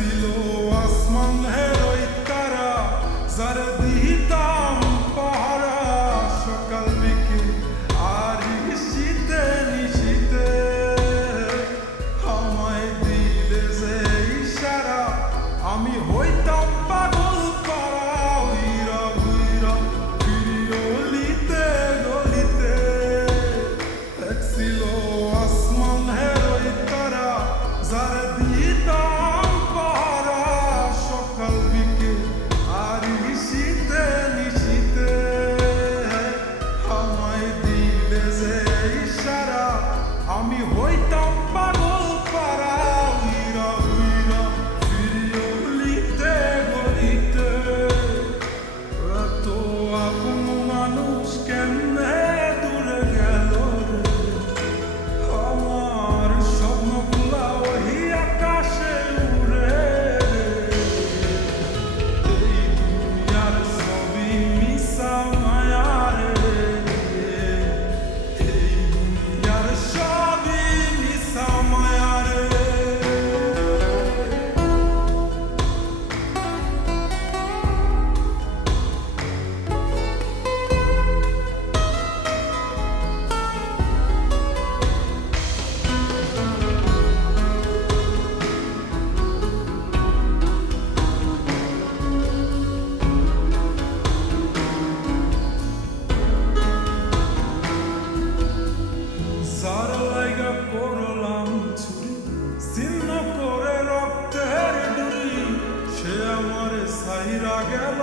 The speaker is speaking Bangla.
ছিল আসমানের ওই তারা, যারে দিতাম পাহারা সকাল বিকেল আর শীতে নিশীতে। আমায় দিলে যে ইশারা, আমি হইতাম পাগল পারা, উইরা উইরা ফিরি অলিতে গলিতে। ছিল আসমানের ওই তারা, যারে দিতাম পাহারা সকাল বিকেল আর শীতে নিশীতে। আমায় দিলে যে ইশারা, আমি হইতাম পাগল পারা, উইরা উইরা ফিরি অলিতে গলিতে। এত আপন মানুষ কেমনে দূরে গেল রে, আমার স্বপ্নগুলা ওই আকাশে উড়ে। এই দুনিয়ার সবই মিশা মায়া রে, এই দুনিয়ার সবই মিশা মায়া রে। যার লাইগা করলাম চুরি, ছিন্ন করে রক্তের ডুরি, সে আমারে ছাইরা গেল।